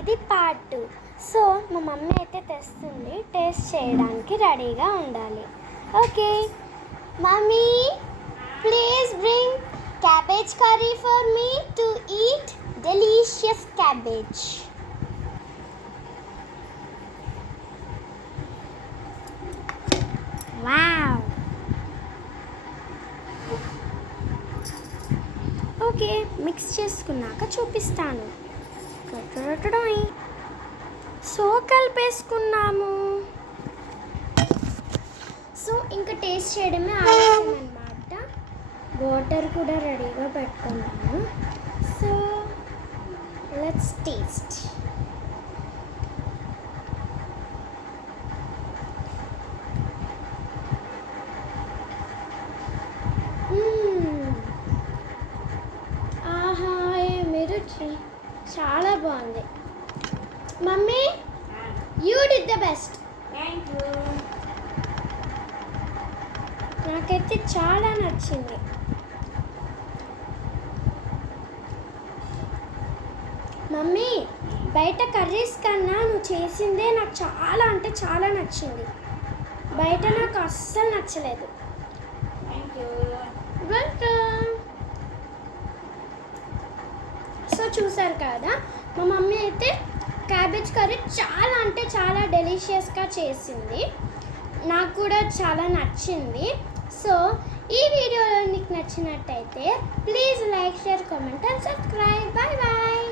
ఇది part 2. So మా mummy అయితే తెస్తుంది, టేస్ట్ చేయడానికి రెడీగా ఉండాలి. Okay mummy, please bring cabbage curry for me to eat delicious cabbage. Wow. Okay, mix చేసుకున్నాక చూపిస్తాను. సో కలిపేసుకున్నాము. సో ఇంకా టేస్ట్ చేయడమే ఆలస్యం అన్నమాట. వాటర్ కూడా రెడీగా పెట్టుకున్నాను. So let's taste. ఆహా, మీరు చాలా బాగుంది. Mummy, you did the best. Thank you. నాకైతే చాలా నచ్చింది. మమ్మీ, బయట కర్రీస్ కన్నా నువ్వు చేసిందే నాకు చాలా అంటే చాలా నచ్చింది. బయట నాకు అస్సలు నచ్చలేదు. Thank you. వెల్కమ్. సో చూసారు కదా, మా మమ్మీ అయితే క్యాబేజ్ కర్రీ చాలా అంటే చాలా డెలిషియస్గా చేసింది. నాకు కూడా చాలా నచ్చింది. సో ఈ వీడియోలో నీకు నచ్చినట్టయితే please like, share, comment and subscribe. Bye bye.